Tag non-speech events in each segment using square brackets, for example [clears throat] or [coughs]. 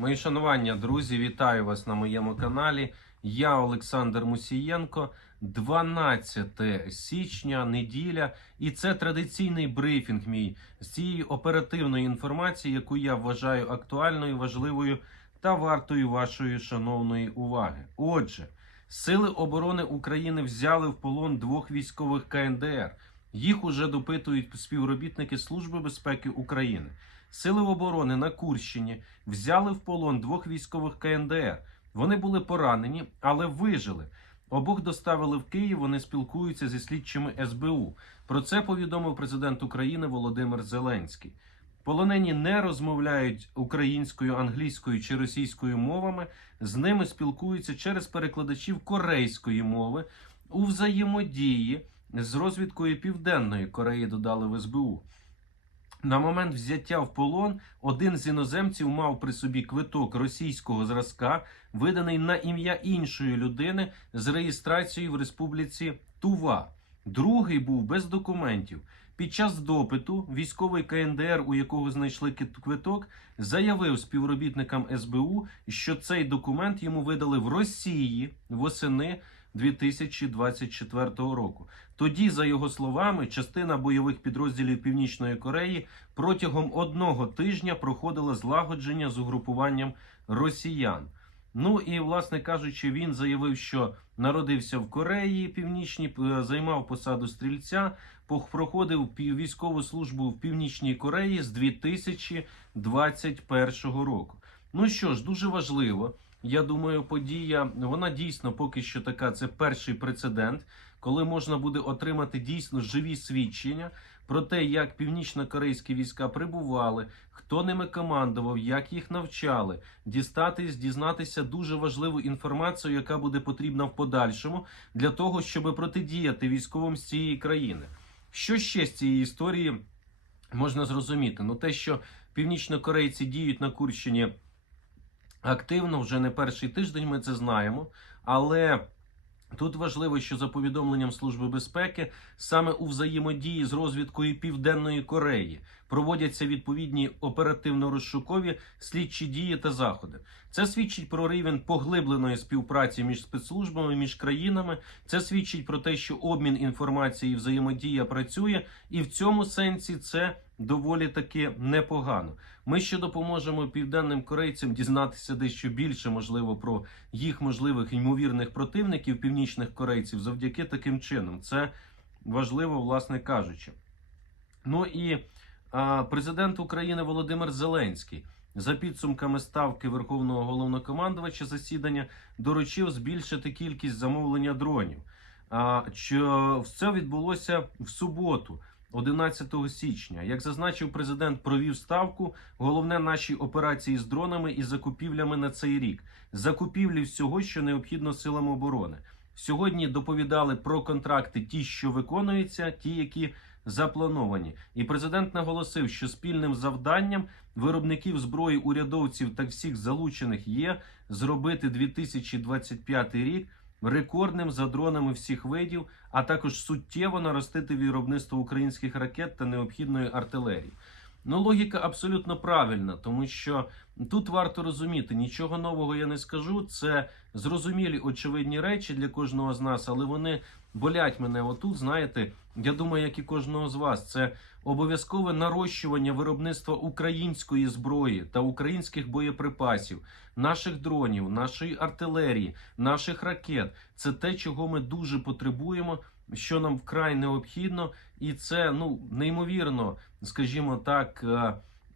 Мої шанування, друзі, вітаю вас на моєму каналі. Я Олександр Мусієнко. 12 січня, неділя, і це традиційний брифінг мій з цієї оперативної інформації, яку я вважаю актуальною, важливою та вартою вашої шановної уваги. Отже, сили оборони України взяли в полон двох військових КНДР. Їх уже допитують співробітники Служби безпеки України. Сили оборони на Курщині взяли в полон двох військових КНДР. Вони були поранені, але вижили. Обох доставили в Київ. Вони спілкуються зі слідчими СБУ. Про це повідомив президент України Володимир Зеленський. Полонені не розмовляють українською, англійською чи російською мовами. З ними спілкуються через перекладачів корейської мови у взаємодії з розвідкою Південної Кореї. Додали в СБУ. На момент взяття в полон один з іноземців мав при собі квиток російського зразка, виданий на ім'я іншої людини з реєстрацією в Республіці Тува. Другий був без документів. Під час допиту військовий КНДР, у якого знайшли квиток, заявив співробітникам СБУ, що цей документ йому видали в Росії восени 2024 року. Тоді, за його словами, частина бойових підрозділів Північної Кореї протягом одного тижня проходила злагодження з угрупуванням росіян. Ну і, власне кажучи, він заявив, що народився в Кореї Північній, е, займав посаду стрільця, проходив військову службу в Північній Кореї з 2021 року. Ну що ж, дуже важливо. Я думаю, подія вона дійсно поки що така. Це перший прецедент, коли можна буде отримати дійсно живі свідчення про те, як північно-корейські війська прибували, хто ними командував, як їх навчали, дістатись, дізнатися дуже важливу інформацію, яка буде потрібна в подальшому для того, щоб протидіяти військовим з цієї країни. Що ще з цієї історії можна зрозуміти? Ну, те, що північнокорейці діють на Курщині активно, вже не перший тиждень ми це знаємо, але. Тут важливо, що за повідомленням Служби безпеки саме у взаємодії з розвідкою Південної Кореї проводяться відповідні оперативно-розшукові слідчі дії та заходи. Це свідчить про рівень поглибленої співпраці між спецслужбами, між країнами. Це свідчить про те, що обмін інформацією і взаємодія працює, і в цьому сенсі це доволі таки непогано. Ми ще допоможемо південним корейцям дізнатися дещо більше, можливо, про їх можливих ймовірних противників північних корейців завдяки таким чином. Це важливо, власне кажучи. Ну і а, президент України Володимир Зеленський за підсумками ставки Верховного головнокомандувача засідання доручив збільшити кількість замовлення дронів. А, що це відбулося в суботу. 11 січня, як зазначив президент, провів ставку. Головне наші операції з дронами і закупівлями на цей рік. Закупівлі всього, що необхідно силам оборони. Сьогодні доповідали про контракти, ті, що виконуються, ті, які заплановані. І президент наголосив, що спільним завданням виробників зброї, урядовців та всіх залучених є зробити 2025 рік рекордним за дронами всіх видів, а також суттєво наростити виробництво українських ракет та необхідної артилерії. Ну, логіка абсолютно правильна, тому що тут варто розуміти, нічого нового я не скажу. Це зрозумілі очевидні речі для кожного з нас, але вони болять мене отут. Знаєте, я думаю, як і кожного з вас, це обов'язкове нарощування виробництва української зброї та українських боєприпасів, наших дронів, нашої артилерії, наших ракет. Це те, чого ми дуже потребуємо, що нам вкрай необхідно, і це ну неймовірно, скажімо так.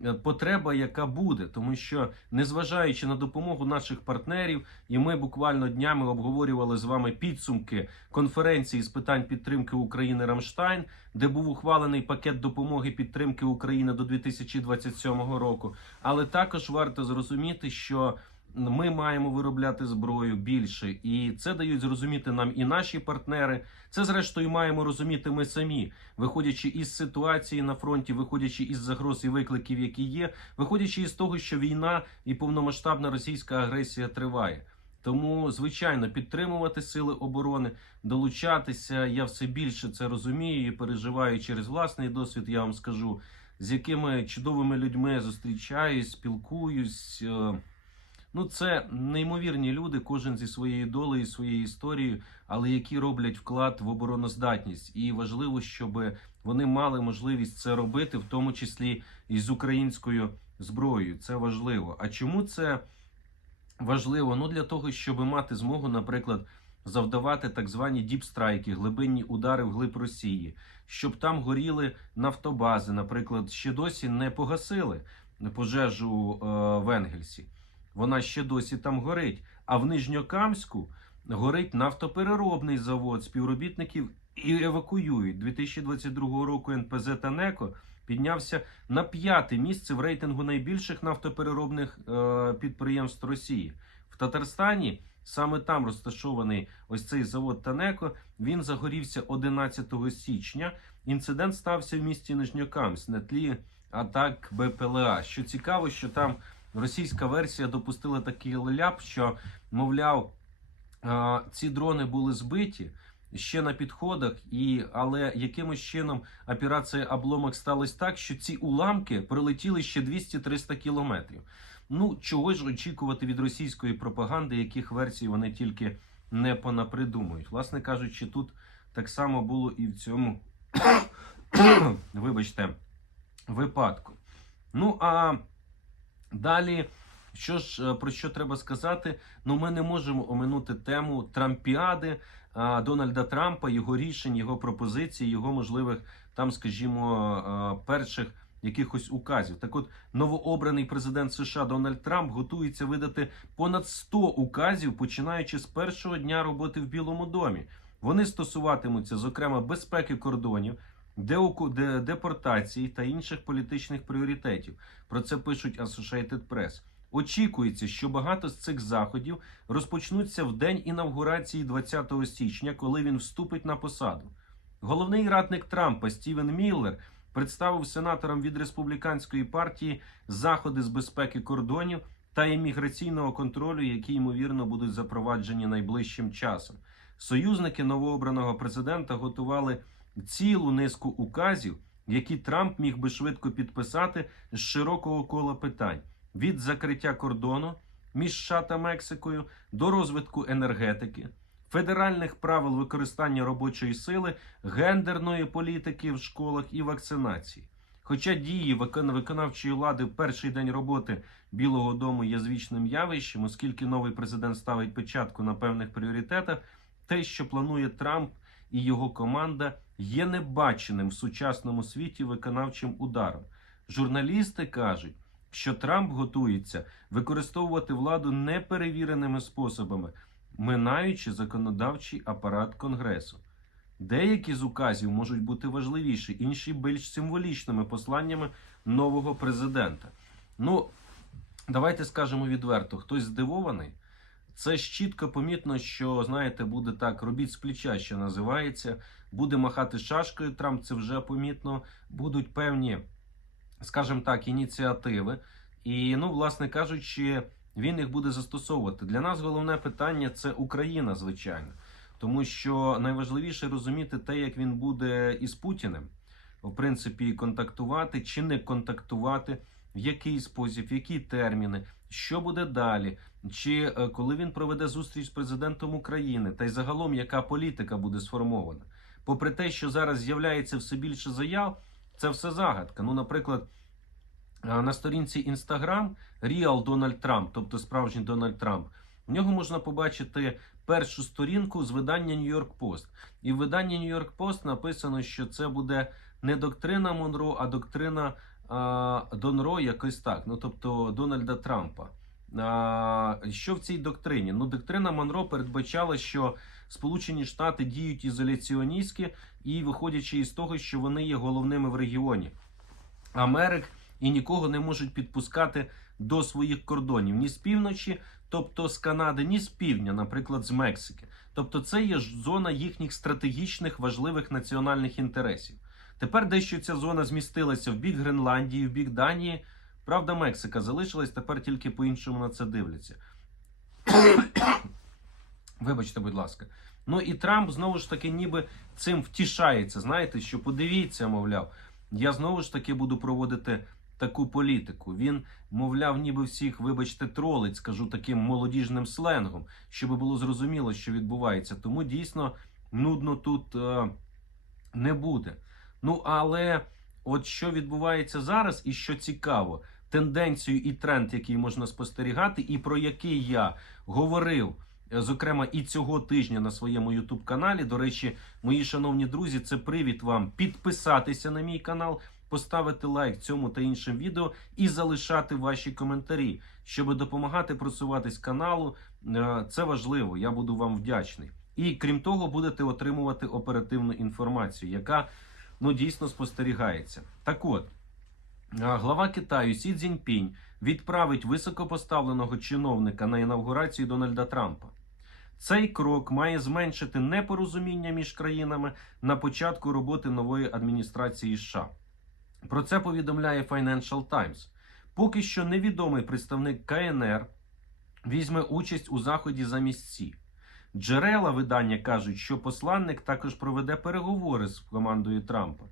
Е, Потреба, яка буде, тому що незважаючи на допомогу наших партнерів, і ми буквально днями обговорювали з вами підсумки конференції з питань підтримки України Рамштайн, де був ухвалений пакет допомоги підтримки України до 2027 року. Але також варто зрозуміти, що ми маємо виробляти зброю більше, і це дають зрозуміти нам і наші партнери. Це, зрештою, маємо розуміти ми самі, виходячи із ситуації на фронті, виходячи із загроз і викликів, які є, виходячи із того, що війна і повномасштабна російська агресія триває. Тому, звичайно, підтримувати сили оборони, долучатися. Я все більше це розумію і переживаю через власний досвід. Я вам скажу, з якими чудовими людьми зустрічаюсь, спілкуюсь. Ну, це неймовірні люди, кожен зі своєю долею, своєю історією, але які роблять вклад в обороноздатність. І важливо, щоб вони мали можливість це робити, в тому числі і з українською зброєю. Це важливо. А чому це важливо? Ну для того, щоб мати змогу, наприклад, завдавати так звані діпстрайки, глибинні удари вглиб Росії, щоб там горіли нафтобази, наприклад, ще досі не погасили пожежу е, в Енгельсі. Вона ще досі там горить. А в Нижньокамську горить нафтопереробний завод співробітників і евакуюють 2022 року. НПЗ та НЕКО піднявся на п'яте місце в рейтингу найбільших нафтопереробних е, підприємств Росії в Татарстані. Саме там розташований ось цей завод Танеко. Він загорівся 11 січня. Інцидент стався в місті Нижньокамськ на тлі атак БПЛА. Що цікаво, що там російська версія допустила такий ляп, що мовляв, ці дрони були збиті ще на підходах, і але якимось чином операція обломок сталася так, що ці уламки прилетіли ще 200-300 кілометрів. Ну чого ж очікувати від російської пропаганди, яких версій вони тільки не понапридумують. Власне кажучи, тут так само було і в цьому [coughs] вибачте випадку. Ну а далі, що ж е, про що треба сказати? Ну, ми не можемо оминути тему Трампіади Дональда Трампа, його рішень, його пропозицій, його можливих там, скажімо, перших якихось указів. Так, от новообраний президент США Дональд Трамп готується видати понад 100 указів, починаючи з першого дня роботи в Білому домі. Вони стосуватимуться, зокрема, безпеки кордонів, депортації та інших політичних пріоритетів. Про це пишуть Associated Press. Очікується, що багато з цих заходів розпочнуться в день інавгурації 20 січня, коли він вступить на посаду. Головний радник Трампа Стівен Міллер представив сенаторам від республіканської партії заходи з безпеки кордонів та імміграційного контролю, які ймовірно будуть запроваджені найближчим часом. Союзники новообраного президента готували цілу низку указів, які Трамп міг би швидко підписати з широкого кола питань від закриття кордону між США та Мексикою до розвитку енергетики, федеральних правил використання робочої сили, гендерної політики в школах і вакцинації. Хоча дії викон- виконавчої влади в перший день роботи Білого Дому є звичним явищем, оскільки новий президент ставить печатку на певних пріоритетах, те, що планує Трамп і його команда, є небаченим в сучасному світі виконавчим ударом. Журналісти кажуть, що Трамп готується використовувати владу неперевіреними способами, минаючи законодавчий апарат Конгресу. Деякі з указів можуть бути важливіші, інші більш символічними посланнями нового президента. Ну, давайте скажемо відверто: хтось здивований. Це ж чітко помітно, що знаєте, буде так, робіть з плеча, що називається, буде махати шашкою. Трамп це вже помітно. Будуть певні, скажімо так, ініціативи. І, ну, власне кажучи, він їх буде застосовувати. Для нас головне питання це Україна, звичайно. Тому що найважливіше розуміти те, як він буде із Путіним, в принципі, контактувати чи не контактувати, в який спосіб, в які терміни, що буде далі, чи е, коли він проведе зустріч з президентом України, та й загалом яка політика буде сформована. Попри те, що зараз з'являється все більше заяв, це все загадка. Ну, наприклад, на сторінці Instagram Real Donald Trump, тобто справжній Дональд Трамп, в нього можна побачити першу сторінку з видання York Post. І в виданні York Post написано, що це буде не доктрина Монро, а доктрина а, Донро, якось так. Ну тобто Дональда Трампа. Що в цій доктрині? Ну, доктрина Монро передбачала, що Сполучені Штати діють ізоляціоністськи і виходячи із того, що вони є головними в регіоні Америк і нікого не можуть підпускати до своїх кордонів ні з півночі, тобто з Канади, ні з півдня, наприклад, з Мексики. Тобто, це є зона їхніх стратегічних важливих національних інтересів. Тепер дещо ця зона змістилася в бік Гренландії, в бік Данії. Правда, Мексика залишилась, тепер тільки по-іншому на це дивляться. [coughs] Вибачте, будь ласка. Ну і Трамп знову ж таки ніби цим втішається. Знаєте, що подивіться, мовляв, я знову ж таки буду проводити таку політику. Він, мовляв, ніби всіх, вибачте, тролить, скажу таким молодіжним сленгом, щоб було зрозуміло, що відбувається. Тому дійсно нудно тут е, не буде. Ну але от що відбувається зараз, і що цікаво, тенденцію і тренд, який можна спостерігати, і про який я говорив. е, Зокрема, і цього тижня на своєму youtube каналі. До речі, мої шановні друзі, це привід вам підписатися на мій канал, поставити лайк цьому та іншим відео і залишати ваші коментарі, щоб допомагати просуватись каналу. Е, Це важливо. Я буду вам вдячний. І крім того, будете отримувати оперативну інформацію, яка ну дійсно спостерігається. Так от. Глава Китаю Сі Цзіньпінь відправить високопоставленого чиновника на інавгурацію Дональда Трампа. Цей крок має зменшити непорозуміння між країнами на початку роботи нової адміністрації США. Про це повідомляє Financial Times. Поки що невідомий представник КНР візьме участь у заході замість Сі. Джерела видання кажуть, що посланник також проведе переговори з командою Трампа.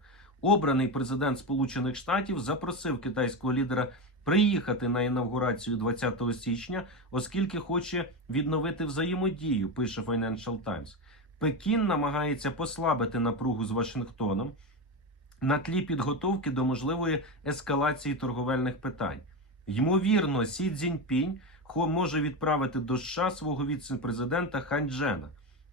Обраний президент Сполучених Штатів запросив китайського лідера приїхати на інавгурацію 20 січня, оскільки хоче відновити взаємодію. Пише Financial Times. Пекін намагається послабити напругу з Вашингтоном на тлі підготовки до можливої ескалації торговельних питань. Ймовірно, Сі Цзіньпінь може відправити до США свого віце-президента Хань Джена.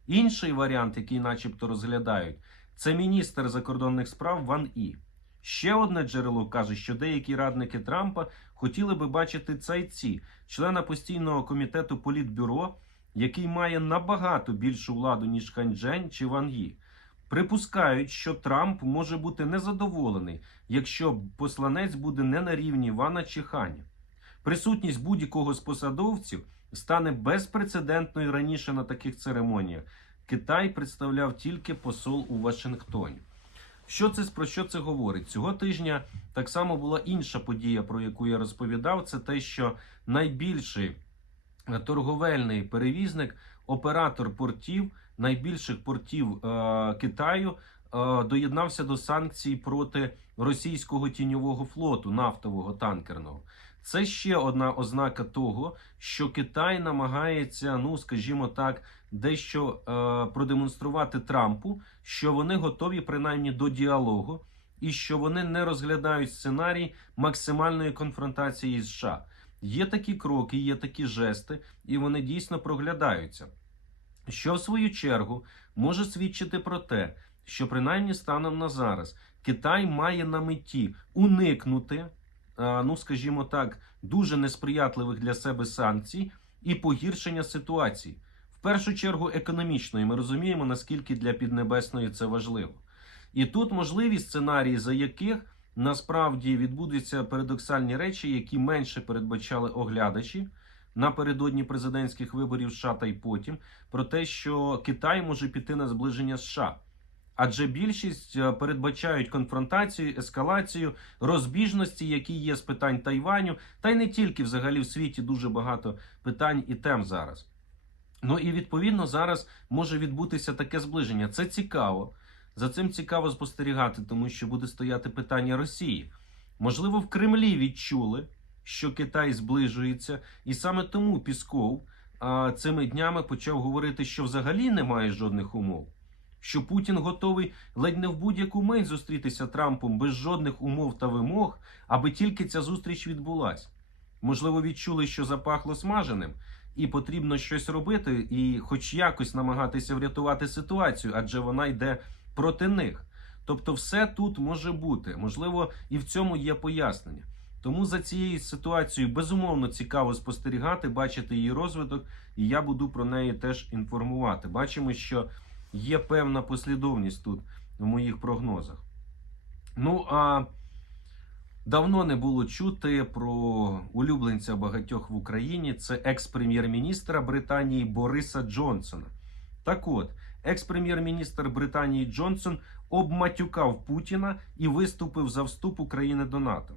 Інший варіант, який начебто розглядають, це міністр закордонних справ Ван І. Ще одне джерело каже, що деякі радники Трампа хотіли би бачити Цайці, члена постійного комітету Політбюро, який має набагато більшу владу, ніж Хань Джен чи Ван Ї. Припускають, що Трамп може бути незадоволений, якщо посланець буде не на рівні Вана чи Ханя. Присутність будь-якого з посадовців стане безпрецедентною раніше на таких церемоніях. Китай представляв тільки посол у Вашингтоні. Що це про що це говорить? Цього тижня так само була інша подія, про яку я розповідав. Це те, що найбільший е, торговельний перевізник, оператор портів, найбільших портів е, Китаю, е, доєднався до санкцій проти російського тіньового флоту, нафтового танкерного. Це ще одна ознака того, що Китай намагається, ну скажімо так, дещо е, продемонструвати Трампу, що вони готові принаймні до діалогу, і що вони не розглядають сценарій максимальної конфронтації з США. Є такі кроки, є такі жести, і вони дійсно проглядаються. Що в свою чергу може свідчити про те, що принаймні станом на зараз Китай має на меті уникнути, е, ну скажімо так, дуже несприятливих для себе санкцій і погіршення ситуації. В першу чергу економічної. Ми розуміємо, наскільки для Піднебесної це важливо. І тут можливі сценарії, за яких насправді відбудуться парадоксальні речі, які менше передбачали оглядачі напередодні президентських виборів США та й потім, про те, що Китай може піти на зближення США. Адже більшість е, передбачають конфронтацію, ескалацію, розбіжності, які є з питань Тайваню, та й не тільки взагалі в світі дуже багато питань і тем зараз. Ну і відповідно зараз може відбутися таке зближення. Це цікаво. За цим цікаво спостерігати, тому що буде стояти питання Росії. Можливо, в Кремлі відчули, що Китай зближується, і саме тому Пісков а, цими днями почав говорити, що взагалі немає жодних умов. Що Путін готовий ледь не в будь-яку мить зустрітися Трампом без жодних умов та вимог, аби тільки ця зустріч відбулась. Можливо, відчули, що запахло смаженим, і потрібно щось робити, і хоч якось намагатися врятувати ситуацію, адже вона йде проти них. Тобто, все тут може бути. Можливо, і в цьому є пояснення. Тому за цією ситуацією безумовно цікаво спостерігати, бачити її розвиток, і я буду про неї теж інформувати. Бачимо, що є певна послідовність тут в моїх прогнозах. Ну а давно не було чути про улюбленця багатьох в Україні. Це екс-прем'єр-міністра Британії Бориса Джонсона. Так от, екс-прем'єр-міністр Британії Джонсон обматюкав Путіна і виступив за вступ України до НАТО.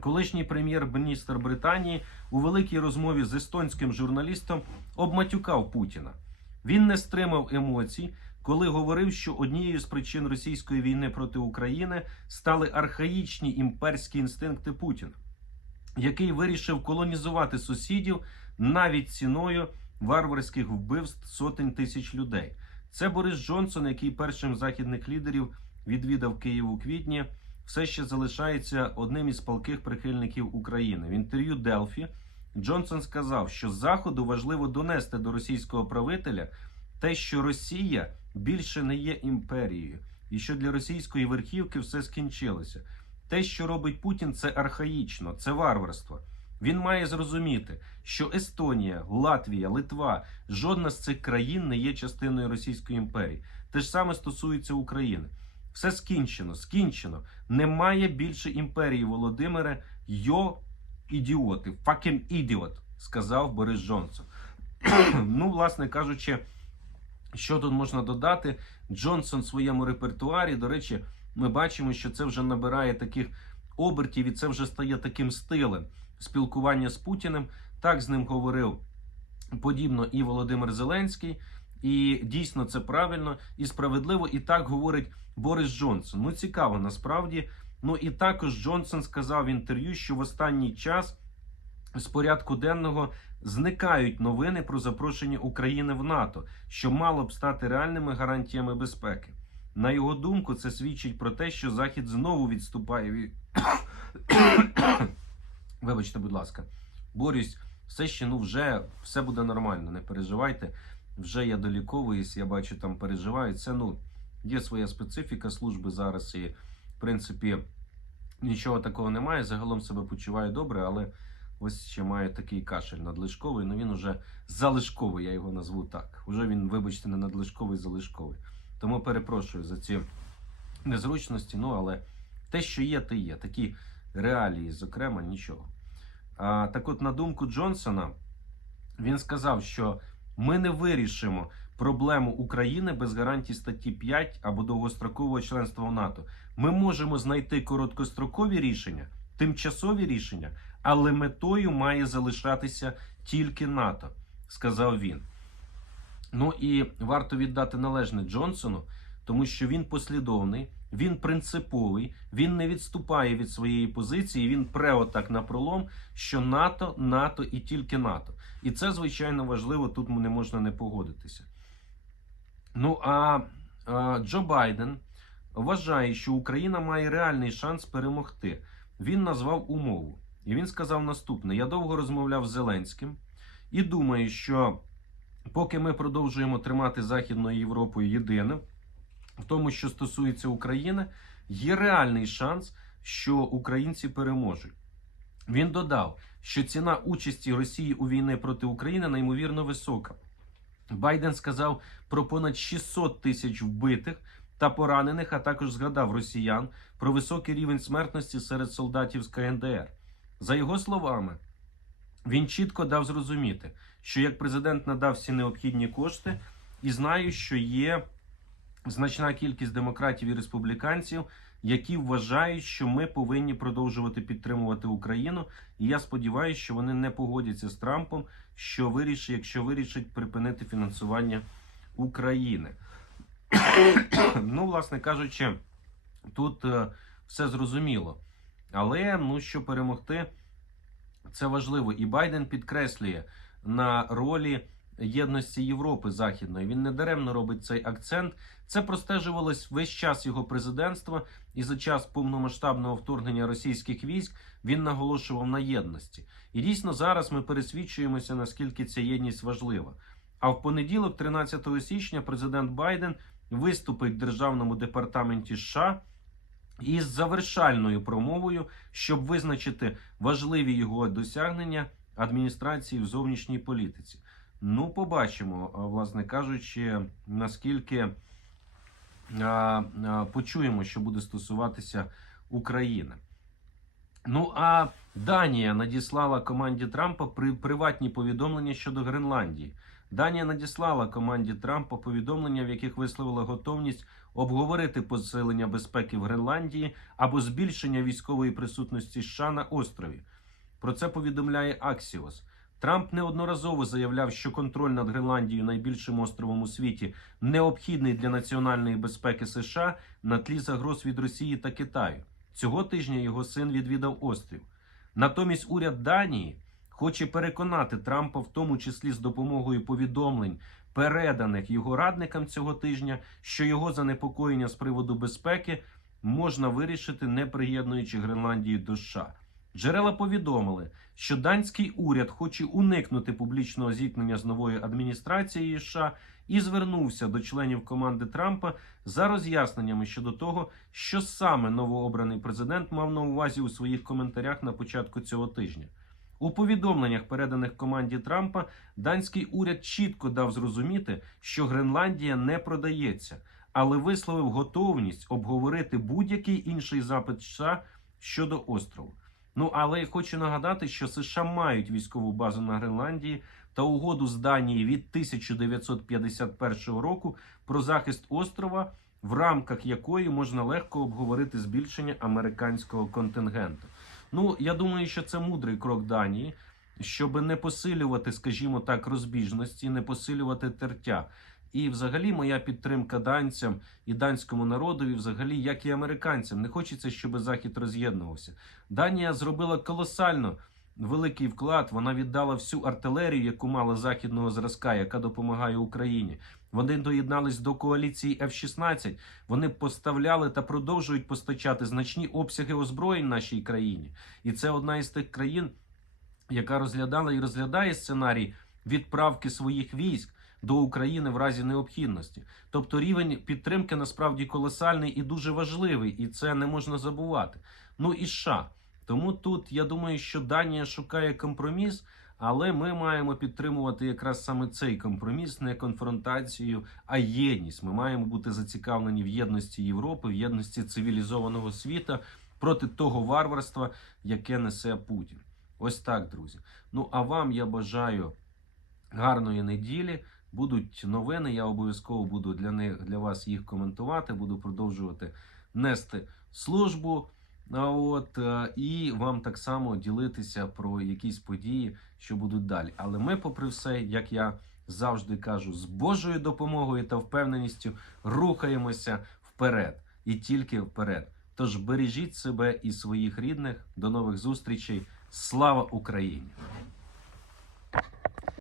Колишній прем'єр-міністр Британії у великій розмові з естонським журналістом обматюкав Путіна. Він не стримав емоцій, коли говорив, що однією з причин російської війни проти України стали архаїчні імперські інстинкти Путіна, який вирішив колонізувати сусідів навіть ціною варварських вбивств сотень тисяч людей. Це Борис Джонсон, який першим західних лідерів відвідав Київ у квітні, все ще залишається одним із палких прихильників України. В інтерв'ю Делфі Джонсон сказав, що заходу важливо донести до російського правителя те, що Росія більше не є імперією, і що для російської верхівки все скінчилося. Те, що робить Путін, це архаїчно, це варварство. Він має зрозуміти, що Естонія, Латвія, Литва, жодна з цих країн не є частиною Російської імперії. Те ж саме стосується України. Все скінчено, скінчено. Немає більше імперії Володимире. Йо ідіоти, fucking ідіот, сказав Борис Джонсон. [clears throat] ну, власне кажучи, що тут можна додати? Джонсон в своєму репертуарі, до речі, ми бачимо, що це вже набирає таких обертів, і це вже стає таким стилем спілкування з Путіним. Так з ним говорив подібно і Володимир Зеленський. І дійсно це правильно і справедливо. І так говорить Борис Джонсон. Ну цікаво насправді. Ну і також Джонсон сказав в інтерв'ю, що в останній час з порядку денного зникають новини про запрошення України в НАТО, що мало б стати реальними гарантіями безпеки. На його думку, це свідчить про те, що Захід знову відступає від. [coughs] Вибачте, будь ласка, борюсь, все ще ну вже все буде нормально, не переживайте. Вже я доліковуюсь, я бачу, там переживають. Це ну є своя специфіка служби зараз, і в принципі нічого такого немає. Загалом себе почуваю добре, але ось ще маю такий кашель надлишковий. Ну він уже залишковий, я його назву так. Уже він, вибачте, не надлишковий, залишковий. Тому перепрошую за ці незручності. Ну але те, що є, те є. Такі реалії, зокрема, нічого. А, так от, на думку Джонсона, він сказав, що ми не вирішимо проблему України без гарантій статті 5 або довгострокового членства в НАТО. Ми можемо знайти короткострокові рішення, тимчасові рішення, але метою має залишатися тільки НАТО, сказав він. Ну і варто віддати належне Джонсону, тому що він послідовний, він принциповий, він не відступає від своєї позиції. Він пре отак на пролом, що НАТО, НАТО і тільки НАТО. І це звичайно важливо. Тут не можна не погодитися. Ну а Джо Байден вважає, що Україна має реальний шанс перемогти. Він назвав умову. І він сказав наступне: я довго розмовляв з Зеленським і думаю, що поки ми продовжуємо тримати Західною Європою єдиним, в тому, що стосується України, є реальний шанс, що українці переможуть. Він додав, що ціна участі Росії у війні проти України неймовірно висока. Байден сказав про понад 600 тисяч вбитих та поранених, а також згадав росіян про високий рівень смертності серед солдатів з КНДР. За його словами, він чітко дав зрозуміти, що як президент надав всі необхідні кошти, і знаю, що є значна кількість демократів і республіканців, які вважають, що ми повинні продовжувати підтримувати Україну. І я сподіваюся, що вони не погодяться з Трампом, що вирішить, якщо вирішить припинити фінансування України. [coughs] ну, власне кажучи, тут е, все зрозуміло. Але ну що перемогти, це важливо. І Байден підкреслює на ролі єдності Європи Західної. Він не даремно робить цей акцент. Це простежувалось весь час його президентства, і за час повномасштабного вторгнення російських військ він наголошував на єдності. І дійсно зараз ми пересвідчуємося, наскільки ця єдність важлива. А в понеділок, 13 січня, президент Байден виступить в державному департаменті США із завершальною промовою, щоб визначити важливі його досягнення адміністрації в зовнішній політиці. Ну, побачимо, власне кажучи, наскільки почуємо, що буде стосуватися України. Ну а Данія надіслала команді Трампа при приватні повідомлення щодо Гренландії. Данія надіслала команді Трампа повідомлення, в яких висловила готовність обговорити посилення безпеки в Гренландії або збільшення військової присутності США на острові. Про це повідомляє Axios. Трамп неодноразово заявляв, що контроль над Гренландією, найбільшим островом у світі, необхідний для національної безпеки США на тлі загроз від Росії та Китаю. Цього тижня його син відвідав острів. Натомість уряд Данії хоче переконати Трампа, в тому числі з допомогою повідомлень, переданих його радникам цього тижня, що його занепокоєння з приводу безпеки можна вирішити, не приєднуючи Гренландію до США. Джерела повідомили, що данський уряд хоче уникнути публічного зіткнення з новою адміністрацією США і звернувся до членів команди Трампа за роз'ясненнями щодо того, що саме новообраний президент мав на увазі у своїх коментарях на початку цього тижня. У повідомленнях, переданих команді Трампа, данський уряд чітко дав зрозуміти, що Гренландія не продається, але висловив готовність обговорити будь-який інший запит США щодо острову. Ну але я хочу нагадати, що США мають військову базу на Гренландії та угоду з Данії від 1951 року про захист острова, в рамках якої можна легко обговорити збільшення американського контингенту. Ну я думаю, що це мудрий крок Данії, щоб не посилювати, скажімо так, розбіжності, не посилювати тертя. І, взагалі, моя підтримка данцям і данському народові, взагалі, як і американцям, не хочеться, щоб захід роз'єднувався. Данія зробила колосально великий вклад. Вона віддала всю артилерію, яку мала західного зразка, яка допомагає Україні. Вони доєднались до коаліції F-16. Вони поставляли та продовжують постачати значні обсяги озброєнь нашій країні. І це одна із тих країн, яка розглядала і розглядає сценарій відправки своїх військ до України в разі необхідності. Тобто рівень підтримки насправді колосальний і дуже важливий, і це не можна забувати. Ну і США. Тому тут я думаю, що Данія шукає компроміс, але ми маємо підтримувати якраз саме цей компроміс, не конфронтацію, а єдність. Ми маємо бути зацікавлені в єдності Європи, в єдності цивілізованого світа проти того варварства, яке несе Путін. Ось так, друзі. Ну а вам я бажаю гарної неділі. Будуть новини. Я обов'язково буду для них для вас їх коментувати. Буду продовжувати нести службу. От е, і вам так само ділитися про якісь події, що будуть далі. Але ми, попри все, як я завжди кажу, з Божою допомогою та впевненістю рухаємося вперед і тільки вперед. Тож бережіть себе і своїх рідних. До нових зустрічей. Слава Україні!